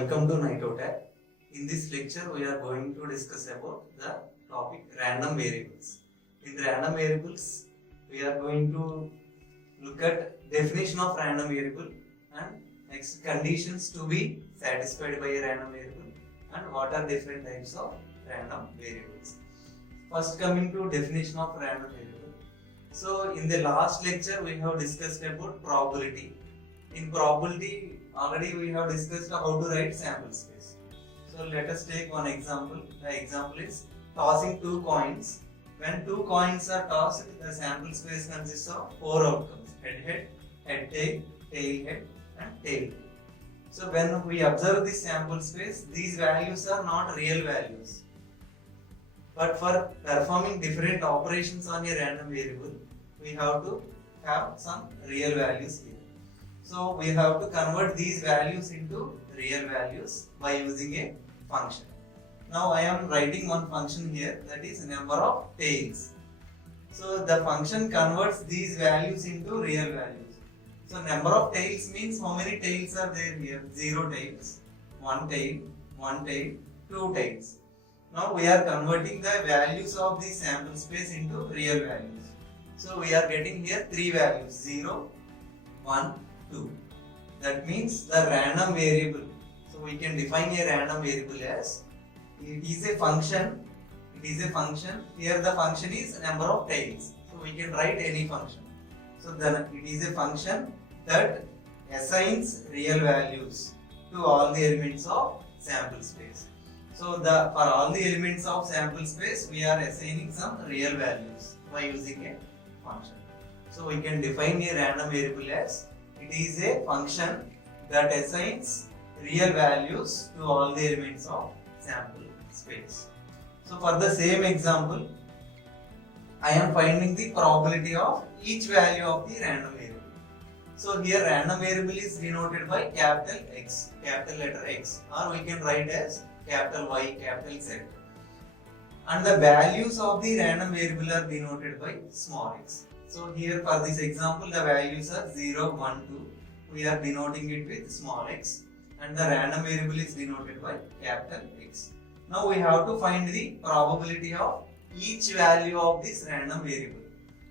Welcome to NITOTech. In this lecture, we are going to discuss about the topic random variables. In random variables, we are going to look at definition of random variable and next conditions to be satisfied by a random variable and what are different types of random variables. First, coming to definition of random variable. So, in the last lecture, we have discussed about probability. In probability, already we have discussed how to write sample space. So let us take one example. The example is tossing two coins. When two coins are tossed, the sample space consists of four outcomes: head head, head tail, tail head, and tail. So when we observe this sample space, these values are not real values. But for performing different operations on a random variable, we have to have some real values here. So we have to convert these values into real values by using a function. Now I am writing one function here, that is number of tails. So the function converts these values into real values. So number of tails means how many tails are there here? 0 tails, 1 tail, 1 tail, 2 tails. Now we are converting the values of the sample space into real values. So we are getting here 3 values: 0, 1, 2. That means the random variable. So we can define a random variable as it is a function. It is a function. Here the function is number of tails. So we can write any function. So then it is a function that assigns real values to all the elements of sample space. So for all the elements of sample space, we are assigning some real values by using a function. So we can define a random variable as it is a function that assigns real values to all the elements of sample space. So for the same example, I am finding the probability of each value of the random variable. So here random variable is denoted by capital X, capital letter X, or we can write as capital Y, capital Z. And the values of the random variable are denoted by small x. So here for this example, the values are 0, 1, 2. We are denoting it with small x, and the random variable is denoted by capital X. Now we have to find the probability of each value of this random variable.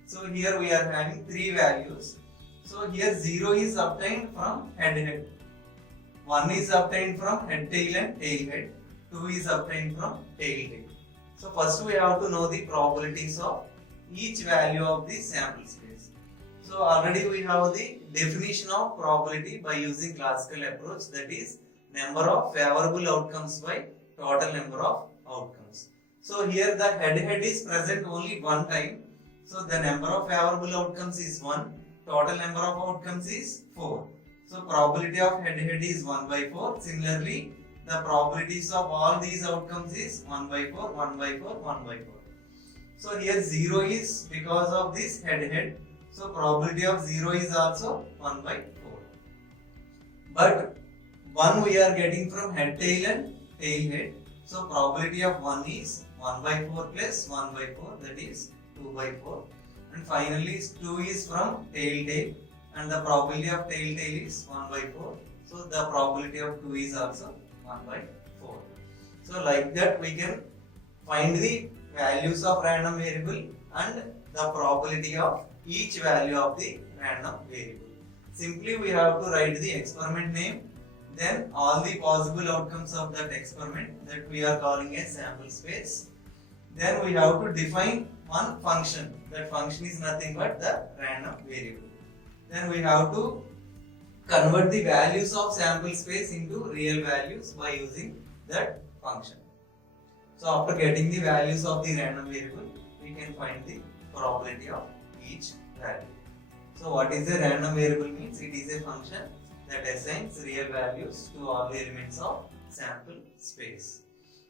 So here we are having 3 values. So here 0 is obtained from head head, 1 is obtained from head tail and tail head, 2 is obtained from tail tail. So first we have to know the probabilities of each value of the sample space. So already we have the definition of probability by using classical approach, that is number of favorable outcomes by total number of outcomes. So here the head is present only one time. So the number of favorable outcomes is 1, total number of outcomes is 4. So probability of head is 1 by 4. Similarly, the probabilities of all these outcomes is 1 by 4, 1 by 4, 1 by 4. So here 0 is because of this head. So probability of 0 is also 1 by 4. But 1 we are getting from head tail and tail head. So probability of 1 is 1 by 4 plus 1 by 4, that is 2 by 4. And finally 2 is from tail tail, and the probability of tail tail is 1 by 4. So the probability of 2 is also 1 by 4. So like that we can find the values of random variable and the probability of each value of the random variable. Simply we have to write the experiment name, then all the possible outcomes of that experiment that we are calling a sample space. Then we have to define one function. That function is nothing but the random variable. Then we have to convert the values of sample space into real values by using that function. So after getting the values of the random variable, we can find the probability of each value. So what is a random variable means? It is a function that assigns real values to all the elements of sample space.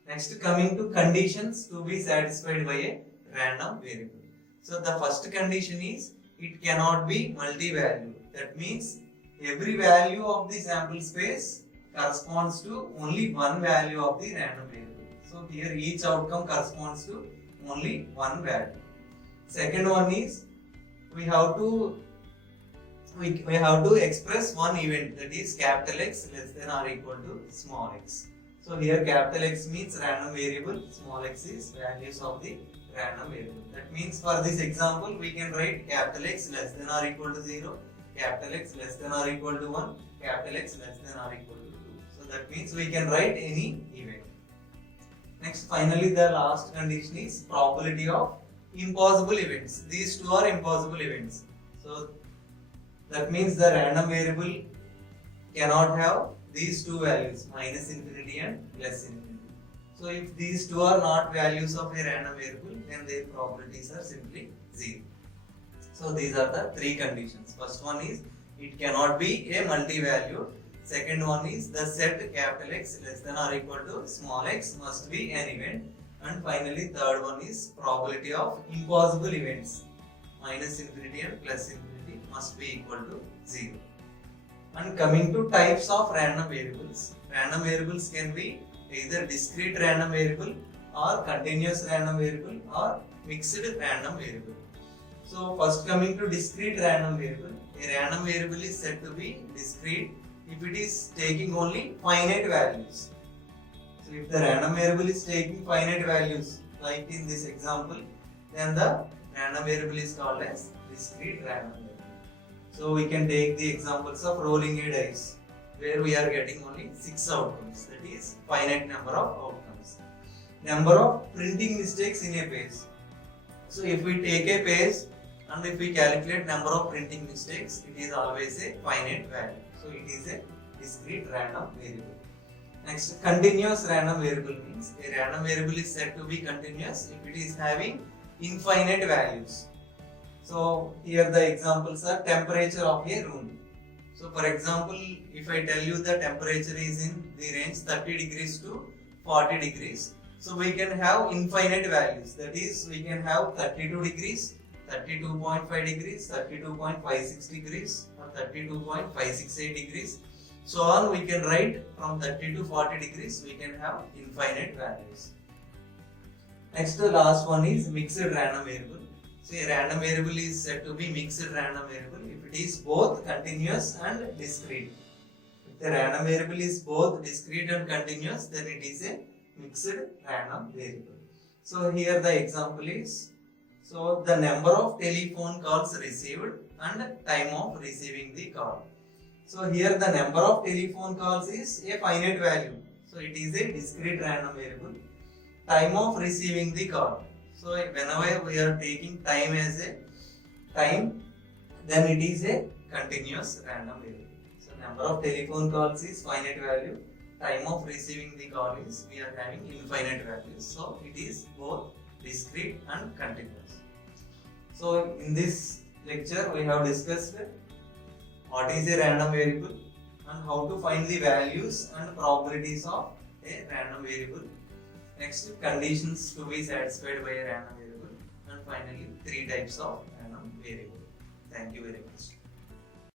Next, coming to conditions to be satisfied by a random variable. So the first condition is it cannot be multi-value. That means every value of the sample space corresponds to only one value of the random variable. So here each outcome corresponds to only one value. Second one is we have to we have to express one event, that is capital X less than or equal to small x. So here capital X means random variable, small x is values of the random variable. That means for this example we can write capital X less than or equal to 0, capital X less than or equal to 1, capital X less than or equal to 2. So that means we can write any event. Next, finally the last condition is probability of impossible events. These two are impossible events. So that means the random variable cannot have these two values, minus infinity and plus infinity. So if these two are not values of a random variable, then their probabilities are simply 0. So these are the three conditions. First one is it cannot be a multi-valued. Second one is the set capital X less than or equal to small x must be an event. And finally third one is probability of impossible events, minus infinity and plus infinity must be equal to 0. And coming to types of random variables can be either discrete random variable or continuous random variable or mixed random variable. So first coming to discrete random variable, a random variable is said to be discrete if it is taking only finite values. So if the random variable is taking finite values, like in this example, then the random variable is called as discrete random variable. So we can take the examples of rolling a dice, where we are getting only 6 outcomes, that is finite number of outcomes. Number of printing mistakes in a page. So if we take a page and if we calculate number of printing mistakes, it is always a finite value. So it is a discrete random variable. Next, continuous random variable means a random variable is said to be continuous if it is having infinite values. So here the examples are temperature of a room. So for example, if I tell you the temperature is in the range 30 degrees to 40 degrees, so we can have infinite values. That is, we can have 32 degrees, 32.5 degrees, 32.56 degrees, or 32.568 degrees. So on we can write from 30 to 40 degrees, we can have infinite values. Next, the last one is mixed random variable. So a random variable is said to be mixed random variable if it is both continuous and discrete. If the random variable is both discrete and continuous, then it is a mixed random variable. So here the example is, so the number of telephone calls received and time of receiving the call. So here the number of telephone calls is a finite value. So it is a discrete random variable. Time of receiving the call. So whenever we are taking time as a time, then it is a continuous random variable. So number of telephone calls is finite value. Time of receiving the call is we are having infinite values. So it is both discrete and continuous. So in this lecture we have discussed what is a random variable and how to find the values and probabilities of a random variable. Next, conditions to be satisfied by a random variable, and finally 3 types of random variable. Thank you very much.